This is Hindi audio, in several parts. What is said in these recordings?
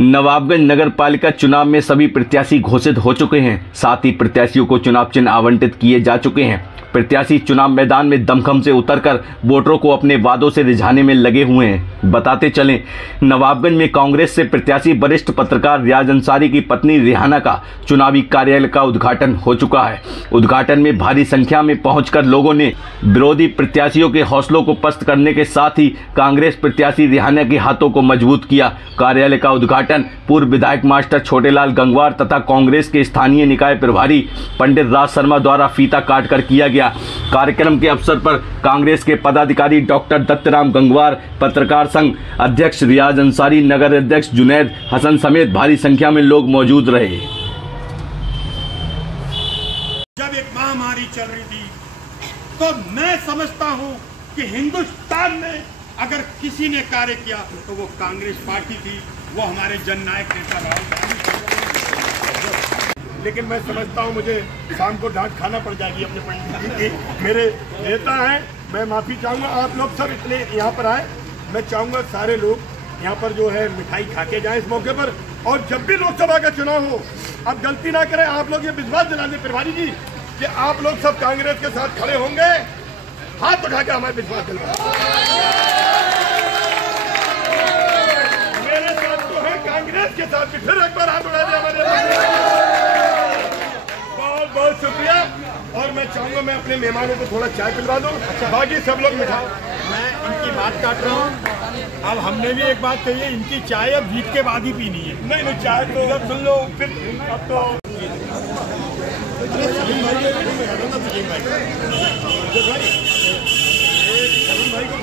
नवाबगंज नगर पालिका चुनाव में सभी प्रत्याशी घोषित हो चुके हैं। साथ ही प्रत्याशियों को चुनाव चिन्ह आवंटित किए जा चुके हैं। प्रत्याशी चुनाव मैदान में दमखम से उतरकर वोटरों को अपने वादों से रिझाने में लगे हुए हैं। बताते चलें, नवाबगंज में कांग्रेस से प्रत्याशी वरिष्ठ पत्रकार रियाज अंसारी की पत्नी रेहाना का चुनावी कार्यालय का उद्घाटन हो चुका है। उद्घाटन में भारी संख्या में पहुंचकर लोगों ने विरोधी प्रत्याशियों के हौसलों को पस्त करने के साथ ही कांग्रेस प्रत्याशी रेहाना के हाथों को मजबूत किया। कार्यालय का उद्घाटन पूर्व विधायक मास्टर छोटेलाल गंगवार तथा कांग्रेस के स्थानीय निकाय प्रभारी पंडित राज शर्मा द्वारा फीता काटकर किया गया। कार्यक्रम के अवसर पर कांग्रेस के पदाधिकारी डॉक्टर दत्तराम गंगवार, पत्रकार संघ अध्यक्ष रियाज अंसारी, नगर अध्यक्ष जुनैद हसन समेत भारी संख्या में लोग मौजूद रहे। जब एक महामारी चल रही थी तो मैं समझता हूं कि हिंदुस्तान में अगर किसी ने कार्य किया तो वो कांग्रेस पार्टी थी, वो हमारे जननायक नेता राहुल गांधी। लेकिन मैं समझता हूं मुझे शाम को डांट खाना पड़ जाएगी अपने पंडित जी की। मेरे नेता हैं, मैं माफी चाहूंगा। आप लोग सब इतने यहाँ पर आए, मैं चाहूंगा सारे लोग यहाँ पर जो है मिठाई खा के जाए इस मौके पर। और जब भी लोकसभा का चुनाव हो, अब गलती ना करें, आप लोग ये विश्वास दिला दें प्रभारी जी कि आप लोग सब कांग्रेस के साथ खड़े होंगे। हाथ उठा के हमारे विश्वास दिला, मेरे साथ तो है कांग्रेस के साथ भी। फिर एक बार हाथ उठा दें हमारे। बहुत बहुत शुक्रिया। और मैं चाहूंगा मैं अपने मेहमानों को थोड़ा चाय पिलवा दूं। बाकी सब लोग मिठाई। मैं इनकी बात काट रहा हूँ। अब हमने भी एक बात कही है, इनकी चाय अब जीत के बाद ही पीनी है। नहीं नहीं, चाय तो जब सुन लो फिर। अब तो भाई को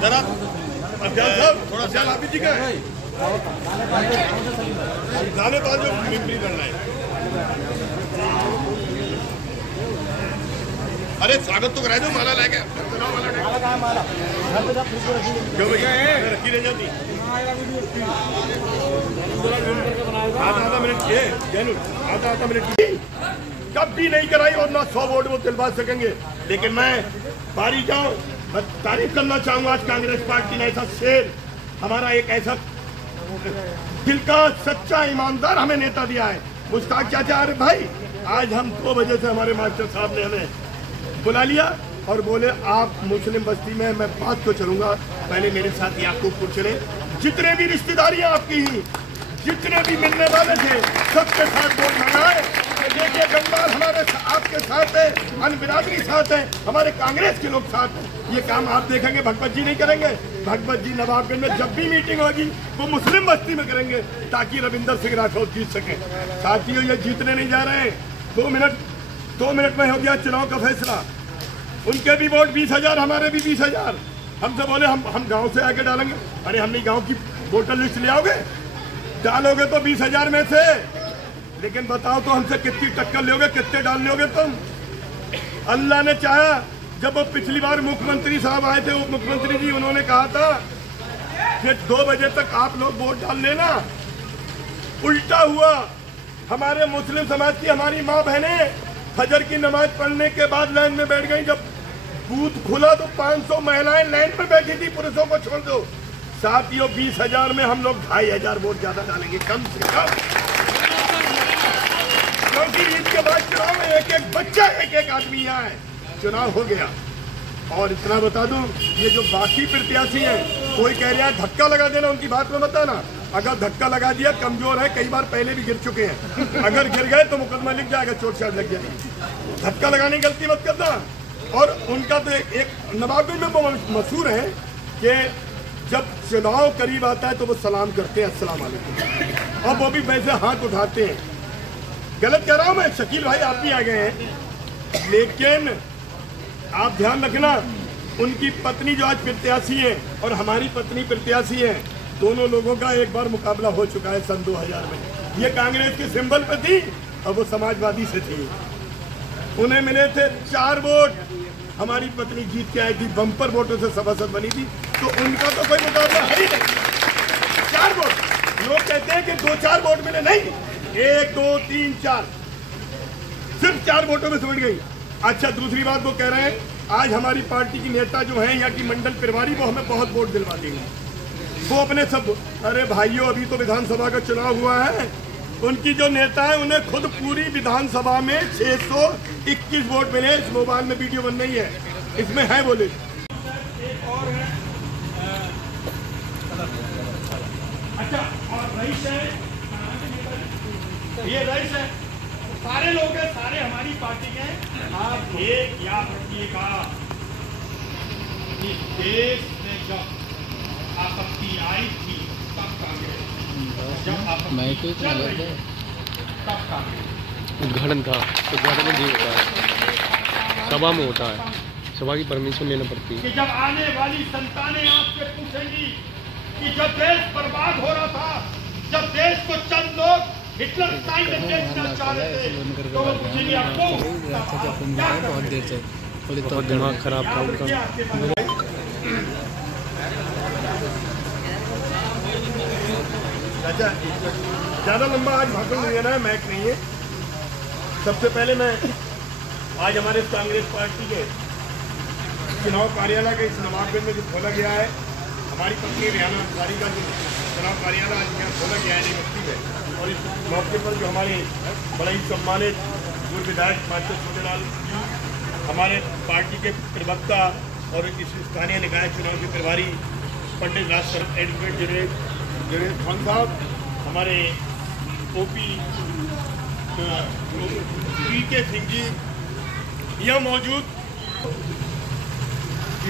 जरा थोड़ा सा आप जी का है जो मिम्बरी करना है। अरे स्वागत तो करा दो, माला लेके रखी रह जाती। आधा मिनट कभी नहीं कराई और ना 100 वोट वो दिलवा सकेंगे। लेकिन मैं बारी जाऊं, मैं तारीफ करना चाहूंगा आज कांग्रेस पार्टी ने ऐसा शेर, हमारा एक ऐसा दिल का सच्चा ईमानदार हमें नेता दिया है। मुश्ताक चाचा, अरे भाई आज हम 2 बजे से हमारे मास्टर साहब ने हमें बुला लिया और बोले आप मुस्लिम बस्ती में मैं बात तो चलूंगा, पहले मेरे साथ याकूबपुर चले। जितने भी रिश्तेदारियां आपकी ही, जितने भी मिलने वाले थे, सबके साथ वोट मंगाए। देखिए गंगवार हमारे आपके साथ है, अन्य बिरादरी साथ है, हमारे कांग्रेस के लोग साथ हैं। ये काम आप देखेंगे भगवत जी नहीं करेंगे। भगवत जी नवाबगंज में जब भी मीटिंग होगी वो मुस्लिम बस्ती में करेंगे ताकि रविंदर सिंह राठौर जीत सके। साथियों, ये जीतने नहीं जा रहे हैं। 2 मिनट में हो गया चुनाव का फैसला। उनके भी वोट 20,000, हमारे भी 20,000। हमसे बोले हम गांव से आके डालेंगे। अरे हमने गांव की वोटर लिस्ट ले आओगे, डालोगे तो 20,000 में से। लेकिन बताओ तो हमसे कितनी टक्कर लोगे, कितने डाल लोगे तुम? अल्लाह ने चाहा, जब वो पिछली बार मुख्यमंत्री साहब आए थे, उप मुख्यमंत्री जी, उन्होंने कहा था कि 2 बजे तक आप लोग वोट डाल लेना। उल्टा हुआ। हमारे मुस्लिम समाज की हमारी माँ बहनें फजर की नमाज पढ़ने के बाद लाइन में बैठ गई। जब बूथ खुला तो 500 महिलाएं लाइन में बैठी थी, पुरुषों को छोड़ दो। साथियों, 20,000 में हम लोग 2,500 वोट ज्यादा डालेंगे, कम से कम। क्योंकि ईद के बाद चुनाव में एक बच्चा, एक आदमी यहाँ है। चुनाव हो गया। और इतना बता दूं, ये जो बाकी प्रत्याशी हैं, कोई कह रहा है धक्का लगा देना, उनकी बात में बताना। अगर धक्का लगा दिया, कमजोर है, कई बार पहले भी गिर चुके हैं। अगर गिर गए तो मुकदमा लिख जाएगा, चोट चाट लग जाएगी। धक्का लगाने की गलती मत करना। और उनका तो एक नवाबगंज में वो मशहूर है कि जब चुनाव करीब आता है तो वो सलाम करते हैं, अस्सलाम वालेकुम, और वो भी वैसे हाथ उठाते हैं। गलत कह रहा हूं मैं? शकील भाई आप भी आ गए हैं। लेकिन आप ध्यान रखना, उनकी पत्नी जो आज प्रत्याशी है और हमारी पत्नी प्रत्याशी है, दोनों लोगों का एक बार मुकाबला हो चुका है सन 2000 में। ये कांग्रेस के सिंबल पे थी और वो समाजवादी से थी। उन्हें मिले थे 4 वोट, हमारी पत्नी जीत के आई थी, बम्पर वोटों से सभासद बनी थी। तो उनका तो कोई मुकाबला है ही नहीं। 4 वोट, लोग कहते हैं कि 2-4 वोट मिले, नहीं, 1 2 3 4, सिर्फ 4 वोटों में सिमट गई। अच्छा, दूसरी बात वो कह रहे हैं आज हमारी पार्टी की नेता जो है यहाँ की मंडल प्रभारी, वो हमें बहुत वोट दिलवा देंगे, वो अपने सब। अरे भाइयों, अभी तो विधानसभा का चुनाव हुआ है, उनकी जो नेता है उन्हें खुद पूरी विधानसभा में 621 वोट मिले। इस मोबाइल में वीडियो बन रही है, इसमें है, बोले। एक और है, अच्छा, और रईस है, ये रईस है, सारे लोग हैं, सारे हमारी पार्टी के हैं। आप एक याद रखिएगा, इस देश में जब आपत्ति आई थी तब कांग्रेस, जब आपत्ति चल रही है तब कांग्रेस। उद्घाटन था, उद्घाटन में होता है, सभा में होता है, सभा की परमिशन लेना पड़ती है। कि जब आने वाली संतानें आपसे पूछेंगी कि जब देश बर्बाद हो रहा था, जब देश को चंद लोग हिटलर स्टाइल में देखना चाह रहे थे, तो वो पूछेंगे आपको बहुत देर से बहुत दिमाग खराब था उनका। अच्छा, ज़्यादा लंबा आज भाषण नहीं देना है, मैच नहीं है। सबसे पहले मैं आज हमारे कांग्रेस पार्टी के चुनाव कार्यालय के इस नवाबगंज में जो खोला गया है, हमारी पत्नी रियाना अंसारी का जो चुनाव कार्यालय आज यहाँ खोला गया है बस्ती में, और इस मौके पर जो हमारे बड़ा ही सम्मानित पूर्व विधायक मास्टर छोटेलाल जी, हमारे पार्टी के प्रवक्ता और इस स्थानीय निकाय चुनाव के प्रभारी पंडित राज एडवोकेट जुनेद खान साहब, हमारे ओपी के सिंह जी यहाँ मौजूद।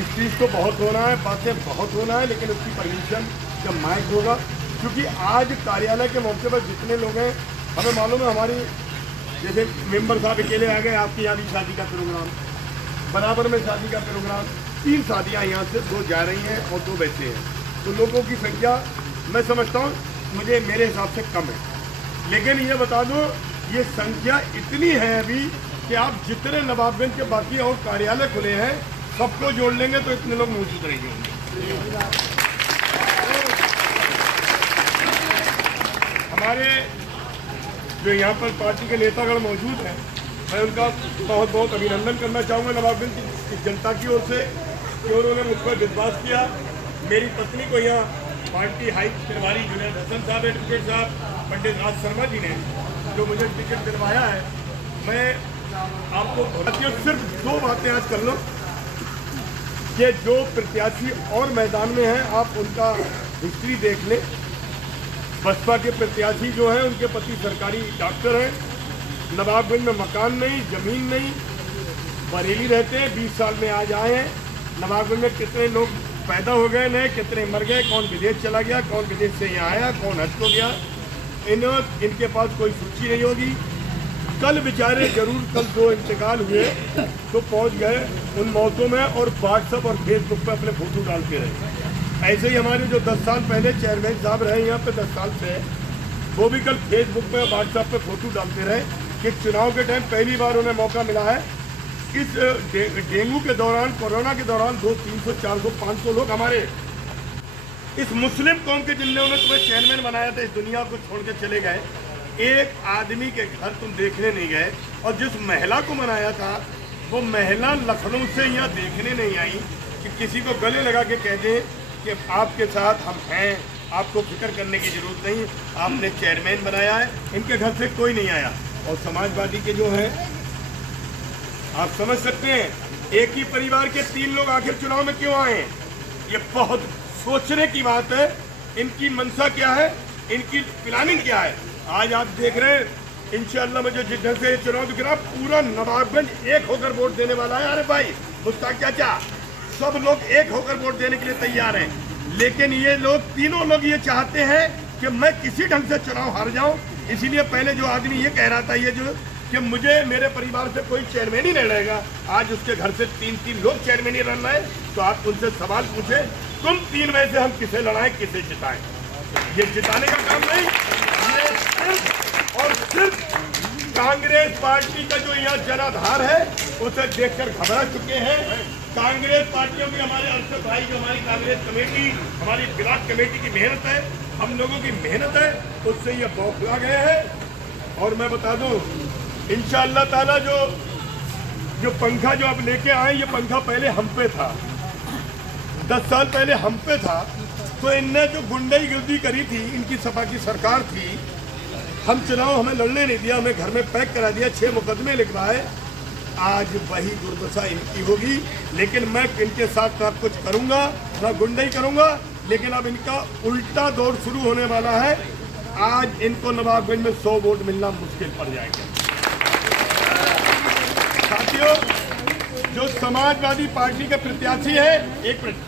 इस चीज़ को बहुत होना है, बातें बहुत होना है, लेकिन उसकी परमिशन जब माइक होगा, क्योंकि आज कार्यालय के मौके पर जितने लोग हैं, हमें मालूम है, हमारी जैसे मेंबर साहब अकेले आ गए, आपकी यहाँ भी शादी का प्रोग्राम, बराबर में शादी का प्रोग्राम, 3 शादियाँ यहाँ से 2 जा रही हैं और 2 बैठे हैं, तो लोगों की संख्या मैं समझता हूँ मेरे हिसाब से कम है। लेकिन ये बता दो, ये संख्या इतनी है अभी कि आप जितने नवाबगंज के बाकी और कार्यालय खुले हैं सबको जोड़ लेंगे तो इतने लोग मौजूद रहेंगे। हमारे जो यहाँ पर पार्टी के नेतागण मौजूद हैं, मैं उनका बहुत बहुत अभिनंदन करना चाहूँगा नवाबगंज की जनता की ओर से कि उन्होंने मुझ पर विश्वास किया। मेरी पत्नी को यहाँ पार्टी हाई प्रभारी जुनेद हसन साहब, एडवोकेट साहब, पंडित राज शर्मा जी ने जो मुझे टिकट दिलवाया है, मैं आपको सिर्फ 2 बातें आज कर लो कि जो प्रत्याशी और मैदान में हैं आप उनका हिस्ट्री देख लें। बसपा के प्रत्याशी जो हैं उनके पति सरकारी डॉक्टर हैं, नवाबगंज में मकान नहीं, ज़मीन नहीं, बरेली रहते हैं, 20 साल में आज आए हैं। नवाबगंज में कितने लोग पैदा हो गए नए, कितने मर गए, कौन विदेश चला गया, कौन विदेश से यहाँ आया, कौन हज को गया, इनके पास कोई सूची नहीं होगी। कल बेचारे जरूर कल 2 इंतकाल हुए तो पहुँच गए उन मौतों में और व्हाट्सएप और फेसबुक पे अपने फोटो डालते रहे। ऐसे ही हमारे जो 10 साल पहले चेयरमैन साहब रहे यहाँ पे 10 साल से, वो भी कल फेसबुक पे व्हाट्सएप पे फोटो डालते रहे कि चुनाव के टाइम पहली बार उन्हें मौका मिला है। इस डेंगू के दौरान, कोरोना के दौरान 200, 300, 400, 500 लोग हमारे इस मुस्लिम कौम के जिनने उन्हें तुम्हें चेयरमैन बनाया था, इस दुनिया को छोड़ के चले गए। एक आदमी के घर तुम देखने नहीं गए, और जिस महिला को बनाया था वो महिला लखनऊ से यहाँ देखने नहीं आई कि किसी को गले लगा के कह दें कि आपके साथ हम हैं, आपको फिक्र करने की जरूरत नहीं, आपने चेयरमैन बनाया है। इनके घर से कोई नहीं आया। और समाजवादी के जो हैं, आप समझ सकते हैं, एक ही परिवार के 3 लोग आखिर चुनाव में क्यों आए? ये बहुत सोचने की बात है। इनकी मंशा क्या है, इनकी प्लानिंग क्या है? आज आप देख रहे हैं इंशाअल्लाह मुझे जिस ढंग से चुनाव दिख रहा, पूरा नवाबगंज एक होकर वोट देने वाला है। अरे भाई मुश्ताक चाचा, सब लोग एक होकर वोट देने के लिए तैयार हैं, लेकिन ये लोग तीनों लोग ये चाहते हैं कि मैं किसी ढंग से चुनाव हार जाऊं। इसीलिए पहले जो आदमी ये कह रहा था ये जो कि मुझे मेरे परिवार से कोई चेयरमैन ही नहीं रहेगा, आज उसके घर से 3-3 लोग चेयरमैन ही रन रहे। तो आप उनसे सवाल पूछे, तुम 3 में से हम किसे लड़ाएं, किसे जिताएं? ये जिताने का काम नहीं, ये सिर्फ और सिर्फ कांग्रेस पार्टी का जो यहाँ जनाधार है उसे देखकर घबरा चुके हैं। कांग्रेस पार्टियों की हमारे अरशद भाई जो हमारी कांग्रेस कमेटी, हमारी ब्लॉक कमेटी की मेहनत है, हम लोगों की मेहनत है, उससे ये बौखला गए हैं। और मैं बता दूं इंशाअल्लाह ताला जो पंखा जो आप लेके आए, ये पंखा पहले हम पे था, 10 साल पहले हम पे था। तो इनने जो गुंडागर्दी करी थी, इनकी सपा की सरकार थी, हम चुनाव हमें लड़ने नहीं दिया, हमें घर में पैक करा दिया, 6 मुकदमे लिखवाए। आज वही दुर्दशा इनकी होगी। लेकिन मैं इनके साथ ना कुछ करूंगा ना गुंडाई करूंगा, लेकिन अब इनका उल्टा दौर शुरू होने वाला है। आज इनको नवाबगंज में 100 वोट मिलना मुश्किल पड़ जाएगा। साथियों, जो समाजवादी पार्टी के प्रत्याशी है, एक मिनट,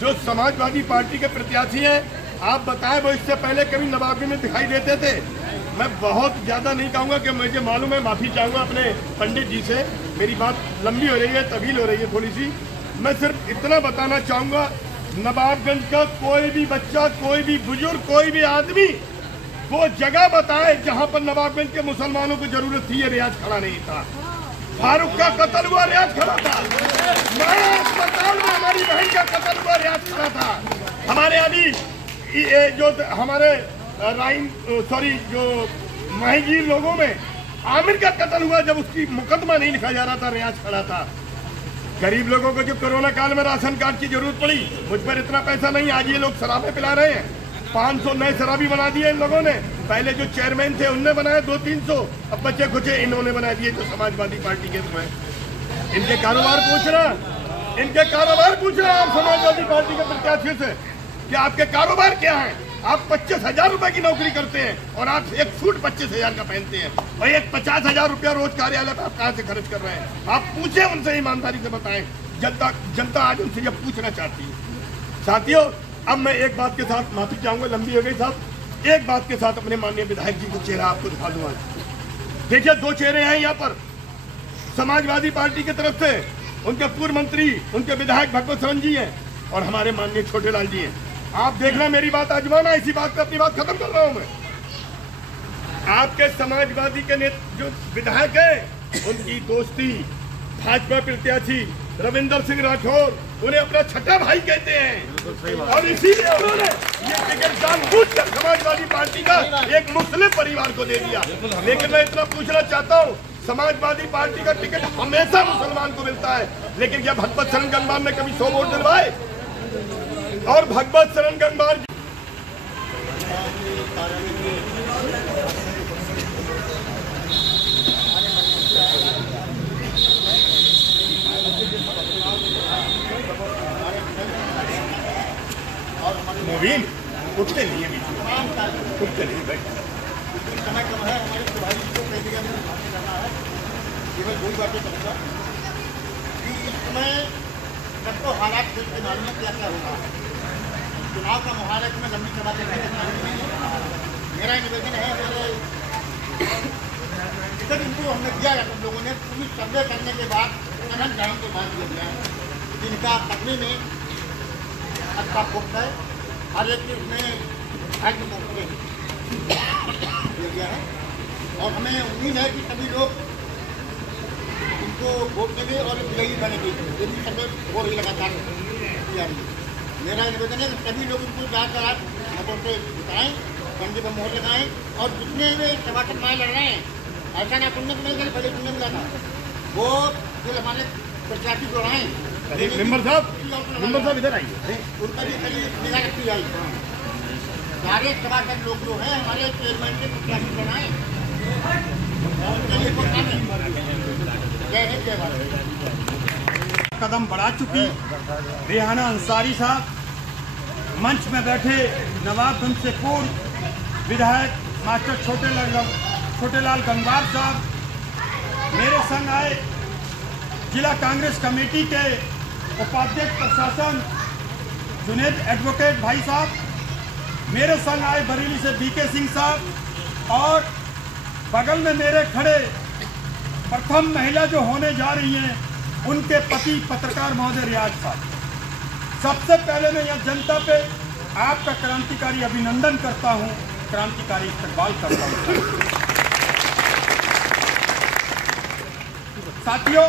जो समाजवादी पार्टी के प्रत्याशी हैं, आप बताएं वो इससे पहले कभी नवाबगंज में दिखाई देते थे? मैं बहुत ज़्यादा नहीं कहूँगा कि मुझे मालूम है, माफ़ी चाहूँगा अपने पंडित जी से, मेरी बात लंबी हो रही है, तवील हो रही है थोड़ी सी। मैं सिर्फ इतना बताना चाहूँगा, नवाबगंज का कोई भी बच्चा, कोई भी बुजुर्ग, कोई भी आदमी वो जगह बताए जहाँ पर नवाबगंज के मुसलमानों को जरूरत थी, ये रियाज खड़ा नहीं था। फारूक का कत्ल हुआ, रियाज खड़ा था। अस्पताल में हमारी बहन का कत्ल हुआ, रियाज खड़ा था। हमारे अभी जो हमारे जो माहीगीर लोगों में आमिर का कत्ल हुआ, जब उसकी मुकदमा नहीं लिखा जा रहा था, रियाज खड़ा था। गरीब लोगों को जो कोरोना काल में राशन कार्ड की जरूरत पड़ी, मुझ पर इतना पैसा नहीं, आज ये लोग शराबें पिला रहे हैं। 500 नए शराबी बना दिए इन लोगों ने। पहले जो चेयरमैन थे उनने बनाए 200-300, अब बच्चे कुछ इन्होंने बना दिए जो समाजवादी पार्टी के समय। इनके कारोबार पूछना आप समाजवादी पार्टी के प्रत्याशियों से कि आपके कारोबार क्या है। आप 25,000 रुपए की नौकरी करते हैं और आप एक सूट 25,000 का पहनते हैं, और एक 50,000 रुपया रोज कार्यालय पर आप कहाँ से खर्च कर रहे हैं? आप पूछे उनसे, ईमानदारी से बताएं। जनता आज उनसे ये पूछना चाहती है। साथियों, अब मैं एक बात के साथ माफी चाहूंगा, लंबी हो गई साहब, एक बात के साथ अपने माननीय विधायक जी का चेहरा आपको दिखा दूंगा। देखिए, 2 चेहरे हैं यहाँ पर समाजवादी पार्टी की तरफ से, उनके पूर्व मंत्री, उनके विधायक भगवत शरण जी हैं और हमारे माननीय छोटेलाल जी हैं। आप देखना, मेरी बात आजमाना, इसी बात पे अपनी बात खत्म कर रहा हूं मैं। आपके समाजवादी के जो विधायक हैं, उनकी दोस्ती भाजपा प्रत्याशी रविंदर सिंह राठौर, उन्हें अपना छठा भाई कहते हैं, और इसीलिए उन्होंने ये टिकट जानबूझकर समाजवादी पार्टी का एक मुस्लिम परिवार को दे दिया। लेकिन मैं इतना पूछना चाहता हूँ, समाजवादी पार्टी का टिकट हमेशा मुसलमान को मिलता है, लेकिन क्या भगवत शरण गंगवार ने कभी 100 वोट दिलवाए? और भगवत शरण गंगवार मुबीन उठते नहीं है, उठते नहीं भाई। समय कम है, हमारे प्रभारी को कई जगह में बातें करना है, केवल वही बातें करूँगा कि इस समय सबको हालात देख के मालूम है क्या क्या होगा। चुनाव का मुहावरा में लंबी सभा करने के मालूम नहीं है। मेरा निवेदन है, हमारे इधर इनको हमने दिया है, तुम लोगों ने पूरी सर्वे करने के बाद अनंत जाने के बाद दिया गया है, जिनका पत्नी में अच्छा पुख्त है, हर एक उसमें हेल्थ मौके दिया गया है। और हमें उम्मीद है कि सभी लोग उनको वोट देंगे और विजयी बनेंगे। ये भी सर्वे हो रही लगातार किया रही है। मेरा निवेदन है कि सभी लोग उनको ज़्यादातर मतों से जिताएँ, कंधे पर मोहर लगाएँ, और जितने वे सभासद माए लड़ रहे हैं, ऐसा ना सुनने को मिल गया, पहले सुनने मिला था, वो जो हमारे प्रत्याशी जो आए मेंबर साहब इधर आइए, उनका भी कड़ी निगाह रखी जाए। सारे सभासद लोग जो हैं हमारे चेयरमैन के प्रत्याशी बनाए, उनके लिए कोई काम नहीं। जय हिंद, जय भारत। कदम बढ़ा चुकी रेहाना अंसारी साहब, मंच में बैठे नवाबगंज से पूर्व विधायक मास्टर छोटेलाल गंगवार साहब, मेरे संग आए जिला कांग्रेस कमेटी के उपाध्यक्ष प्रशासन जुनेद एडवोकेट भाई साहब, मेरे संग आए बरेली से बीके सिंह साहब, और बगल में मेरे खड़े प्रथम महिला जो होने जा रही हैं, उनके पति पत्रकार महोदय रियाज साहब। सबसे पहले मैं यह जनता पे आपका क्रांतिकारी अभिनंदन करता हूं, क्रांतिकारी इस्तकबाल करता हूं। साथियों